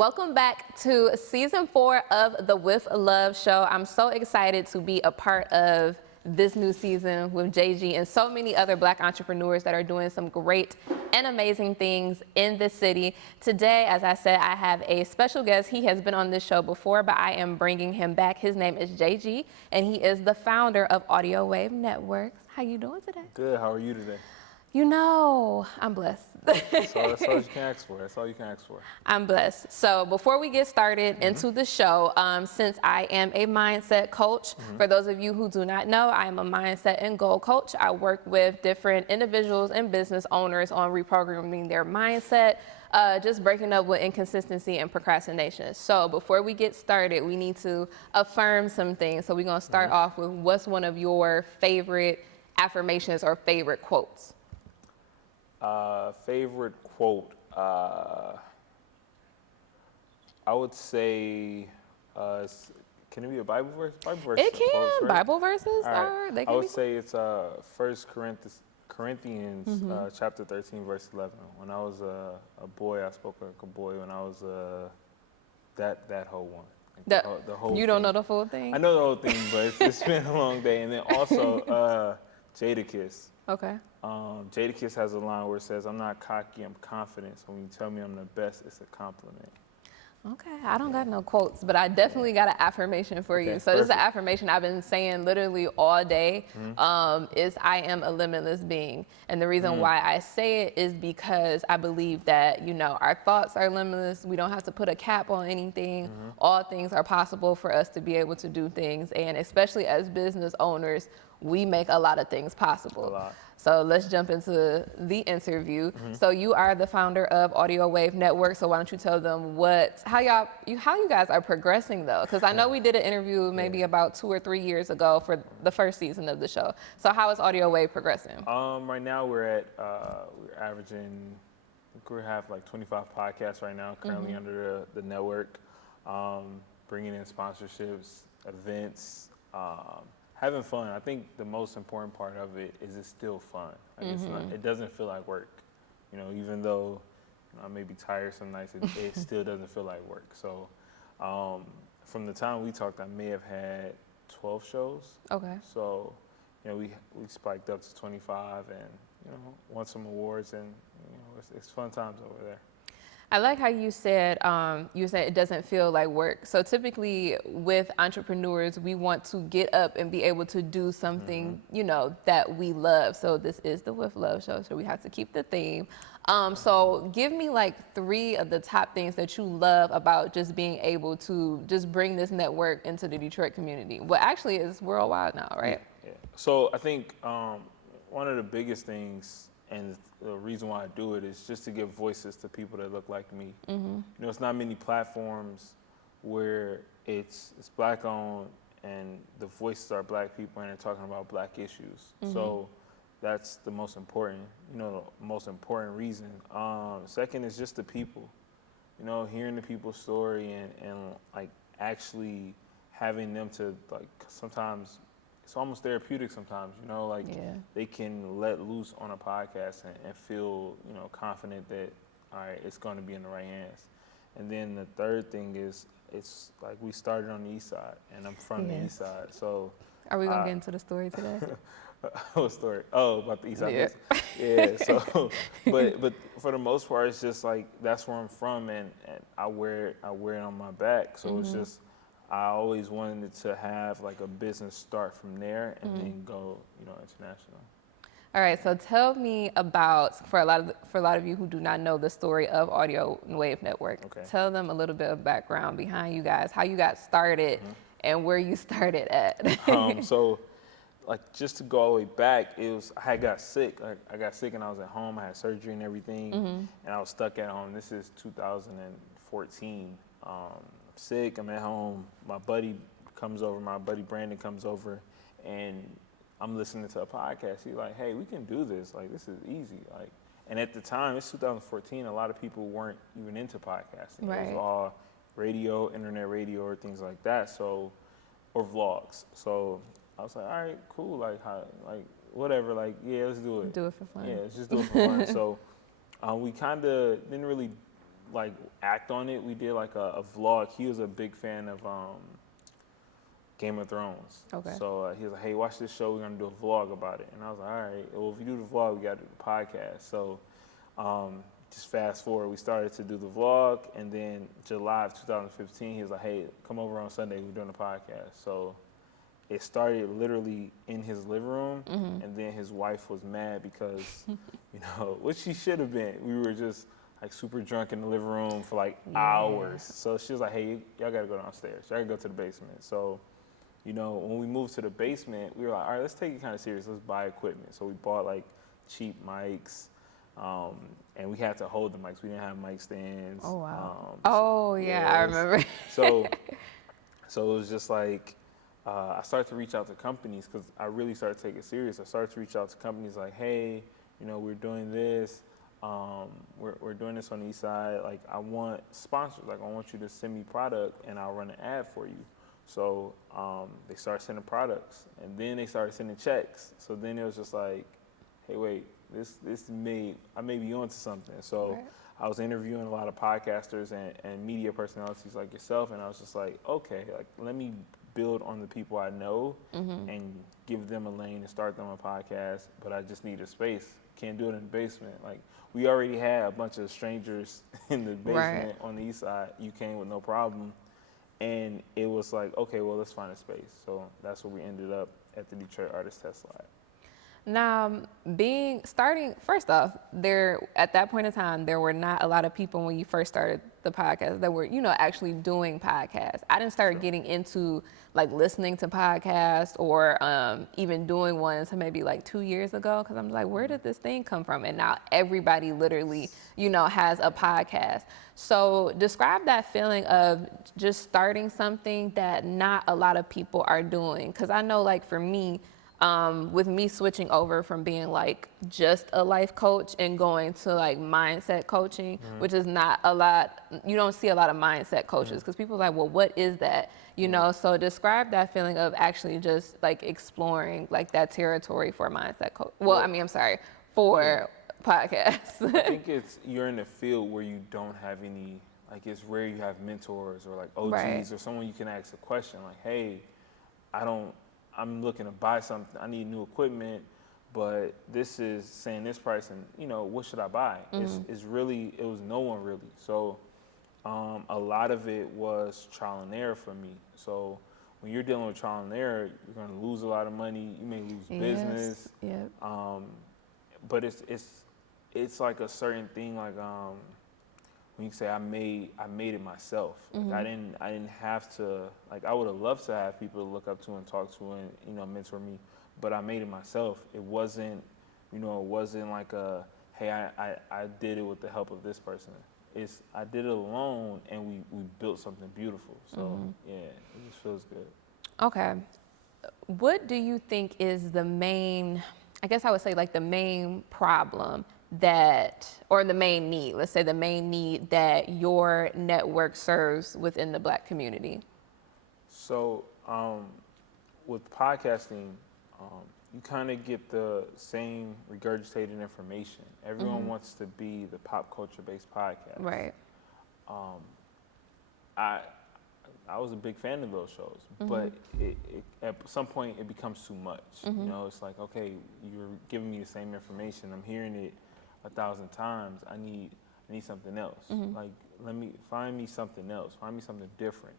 Welcome back to season 4 of the With Love show. I'm so excited to be a part of this new season with JG and so many other Black entrepreneurs that are doing some great and amazing things in this city. Today, as I said, I have a special guest. He has been on this show before, but I am bringing him back. His name is JG, and he is the founder of AudioWaveNetwork. How you doing today? Good. How are you today? You know, I'm blessed. That's all you can ask for. That's all you can ask for. I'm blessed. So before we get started into the show, since I am a mindset coach, for those of you who do not know, I am a mindset and goal coach. I work with different individuals and business owners on reprogramming their mindset, just breaking up with inconsistency and procrastination. So before we get started, we need to affirm some things. So we're going to start off with what's one of your favorite affirmations or favorite quotes? Favorite quote, I would say, can it be a Bible verse? Bible verse. It can. Quotes, right? Bible verses are. They can I would be. say it's 1 Corinthians chapter 13, verse 11. When I was a boy, I spoke like a boy. When I was that whole one. Like the whole you don't know the full thing? I know the whole thing, but it's been a long day. And then also Jadakiss. Okay. Jadakiss has a line where it says, "I'm not cocky, I'm confident. So when you tell me I'm the best, it's a compliment." Okay, I don't got no quotes, but I definitely got an affirmation for you. So this is an affirmation I've been saying literally all day, is I am a limitless being. And the reason why I say it is because I believe that, you know, our thoughts are limitless. We don't have to put a cap on anything. All things are possible for us to be able to do things. And especially as business owners, we make a lot of things possible. A lot. So let's jump into the interview. So you are the founder of AudioWaveNetwork. So why don't you tell them how you guys are progressing though? Because I know we did an interview maybe about 2 or 3 years ago for the first season of the show. So how is AudioWave progressing? Right now we're averaging, I think we have like 25 podcasts right now currently under the network, bringing in sponsorships, events, having fun. I think the most important part of it is it's still fun. Like it doesn't feel like work. You know, even though I may be tired some nights, it still doesn't feel like work. So from the time we talked, I may have had 12 shows. Okay. So, you know, we spiked up to 25 and, you know, won some awards, and, you know, it's fun times over there. I like how you said it doesn't feel like work. So typically with entrepreneurs, we want to get up and be able to do something, you know, that we love. So this is the With Love show, so we have to keep the theme. So give me like 3 of the top things that you love about just being able to just bring this network into the Detroit community. Well, actually it's worldwide now, right? Yeah. So I think one of the biggest things, and the reason why I do it, is just to give voices to people that look like me. You know, it's not many platforms where it's Black owned and the voices are Black people and they're talking about Black issues. So that's the most important, most important reason. Second is just the people, you know, hearing the people's story and like actually having them to, like, sometimes it's almost therapeutic sometimes, you know, like they can let loose on a podcast and feel, you know, confident that, all right, it's going to be in the right hands. And then the third thing is, it's like we started on the east side and I'm from the east side. So are we going to get into the story today? What story? Oh, about the east side. Yeah. So, but for the most part, it's just like, that's where I'm from, and I wear it on my back. So it's just, I always wanted to have like a business start from there and then go, you know, international. All right, so tell me about, for a lot of you who do not know the story of AudioWaveNetwork, tell them a little bit of background behind you guys, how you got started and where you started at. So, like, just to go all the way back, I got sick. I got sick and I was at home. I had surgery and everything, and I was stuck at home. This is 2014. Sick, I'm at home, my buddy Brandon comes over, and I'm listening to a podcast. He's like, hey, we can do this, like, this is easy. Like, and at the time, it's 2014, a lot of people weren't even into podcasting. It was all radio, internet radio, or things like that, so, or vlogs. So I was like, all right, cool, like, whatever, like, yeah, let's do it. Do it for fun. Yeah, let's just do it for fun. So we kind of didn't really like act on it. We did like a vlog. He was a big fan of Game of Thrones. Okay. So he was like, hey, watch this show. We're going to do a vlog about it. And I was like, all right, well, if you do the vlog, we got to do the podcast. So just fast forward, we started to do the vlog. And then July of 2015, he was like, hey, come over on Sunday. We're doing a podcast. So it started literally in his living room. And then his wife was mad because, you know, which she should have been. We were just like super drunk in the living room for like hours. So she was like, hey, y'all got to go downstairs. Y'all got to go to the basement. So, you know, when we moved to the basement, we were like, all right, let's take it kind of serious. Let's buy equipment. So we bought like cheap mics, and we had to hold the mics. We didn't have mic stands. Oh, wow. I remember. So it was just like, I started to reach out to companies because I really started to take it serious. I started to reach out to companies like, hey, you know, we're doing this. We're doing this on the east side. Like, I want sponsors. Like, I want you to send me product, and I'll run an ad for you. So they started sending products, and then they started sending checks. So then it was just like, hey, wait, I may be onto something. So I was interviewing a lot of podcasters and media personalities like yourself, and I was just like, okay, like let me build on the people I know and give them a lane and start them a podcast, but I just need a space. Can't do it in the basement. Like, we already had a bunch of strangers in the basement on the east side. You came with no problem. And it was like, okay, well, let's find a space. So that's where we ended up at the Detroit Artist Test Lab. Now, first off, at that point in time, there were not a lot of people when you first started the podcast that were, you know, actually doing podcasts. I didn't start getting into like listening to podcasts or even doing one until maybe like 2 years ago, because I'm like, where did this thing come from? And now everybody literally, you know, has a podcast. So describe that feeling of just starting something that not a lot of people are doing. Because I know, like, for me, with me switching over from being like just a life coach and going to like mindset coaching, which is not a lot, you don't see a lot of mindset coaches because people are like, well, what is that? You know, so describe that feeling of actually just like exploring like that territory for mindset coach. Well, I mean, I'm sorry, for podcasts. I think you're in a field where you don't have any, like, it's rare you have mentors or like OGs or someone you can ask a question like, hey, I'm looking to buy something. I need new equipment, but this is saying this price, and you know, what should I buy? It was no one really. So a lot of it was trial and error for me. So when you're dealing with trial and error, you're going to lose a lot of money. You may lose business. But it's like a certain thing, like when you say I made it myself. Like I didn't have to, like, I would have loved to have people to look up to and talk to and, you know, mentor me, but I made it myself. It wasn't, you know, it wasn't like a, hey, I did it with the help of this person. I did it alone, and we built something beautiful. So yeah, it just feels good. Okay. What do you think is the main, I guess I would say like the main problem or the main need, let's say the main need that your network serves within the Black community? So with podcasting, you kind of get the same regurgitated information. Everyone wants to be the pop culture based podcast. Right. I was a big fan of those shows, but at some point it becomes too much. You know, it's like, okay, you're giving me the same information. I'm hearing it 1,000 times. I need something else. Like, find me something else. Find me something different.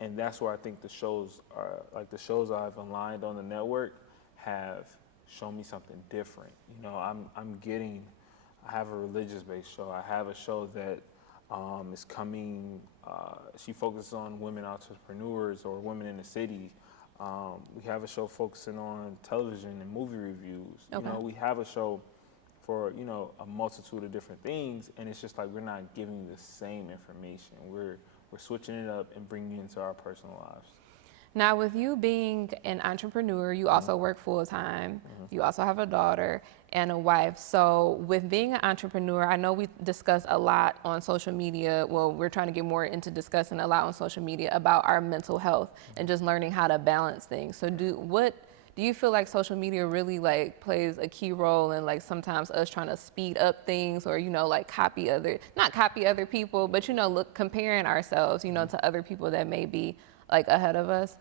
And that's where I think the shows are, like the shows I've aligned on the network have shown me something different. You know, I have a religious-based show. I have a show that is coming, she focuses on women entrepreneurs or women in the city. We have a show focusing on television and movie reviews. Okay. You know, we have a show for, you know, a multitude of different things, and it's just like we're not giving you the same information. We're switching it up and bringing it into our personal lives. Now, with you being an entrepreneur, you also work full-time. You also have a daughter and a wife. So with being an entrepreneur, I know we discuss a lot on social media. Well, we're trying to get more into discussing a lot on social media about our mental health and just learning how to balance things. So what do you feel like social media really like plays a key role in like sometimes us trying to speed up things, or, you know, like not copy other people, but, you know, comparing ourselves, you know, to other people that may be like ahead of us?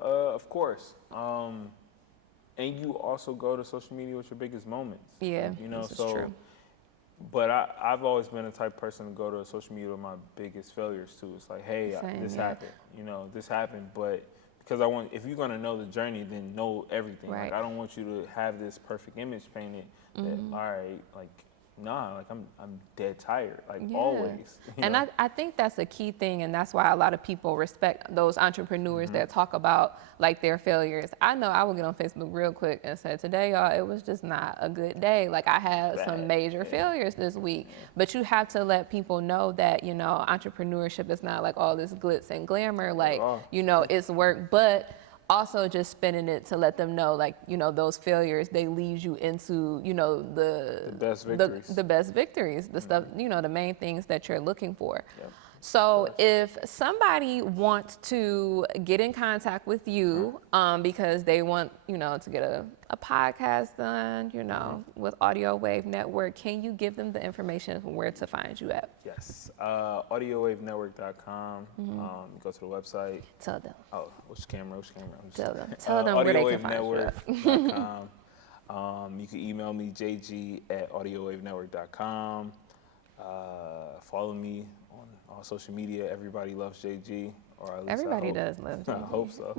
Of course. And you also go to social media with your biggest moments. Yeah, You know, this is so. true. But I've always been the type of person to go to social media with my biggest failures too. It's like, hey, Same, this yeah. happened. You know, this happened, but because if you're gonna know the journey, then know everything. Right. Like, I don't want you to have this perfect image painted. That all right, like, nah, like I'm dead tired, like Yeah. always. And I think that's a key thing, and that's why a lot of people respect those entrepreneurs that talk about like their failures. I know I will get on Facebook real quick and say, today, y'all, it was just not a good day. Like, I had some major failures this week. But you have to let people know that, you know, entrepreneurship is not like all this glitz and glamour. Like, you know, it's work, but also just spinning it to let them know, like, you know, those failures, they lead you into, you know, the best victories. The best victories, the stuff, you know, the main things that you're looking for. Yep. So if somebody wants to get in contact with you because they want, you know, to get a podcast done, you know, with Audio Wave Network, can you give them the information of where to find you at? Yes. AudioWaveNetwork.com. Go to the website. Tell them. Oh, which camera? Tell them where they can find you at. AudioWaveNetwork.com. You can email me, jg@AudioWaveNetwork.com. Follow me on all social media. Everybody loves JG. Or at least Everybody does love JG. I hope so.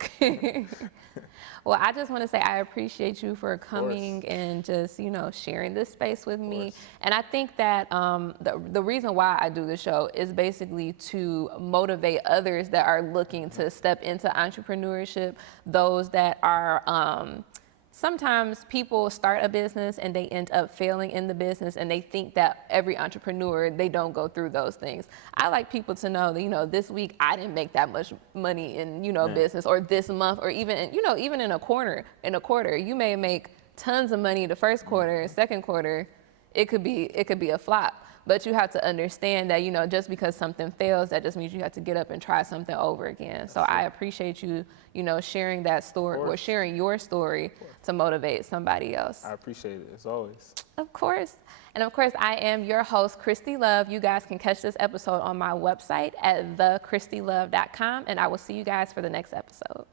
Well, I just want to say I appreciate you for coming and just, you know, sharing this space with me. And I think that the reason why I do the show is basically to motivate others that are looking to step into entrepreneurship, those that are sometimes people start a business and they end up failing in the business, and they think that every entrepreneur, they don't go through those things. I like people to know that, you know, this week I didn't make that much money in, you know, business, or this month, or even, you know, even in a quarter, you may make tons of money the first quarter, second quarter, it could be a flop. But you have to understand that, you know, just because something fails, that just means you have to get up and try something over again. So I appreciate you, you know, sharing that story, or sharing your story to motivate somebody else. I appreciate it, as always. Of course. And of course, I am your host, Kristy Love. You guys can catch this episode on my website at thekristlove.com, and I will see you guys for the next episode.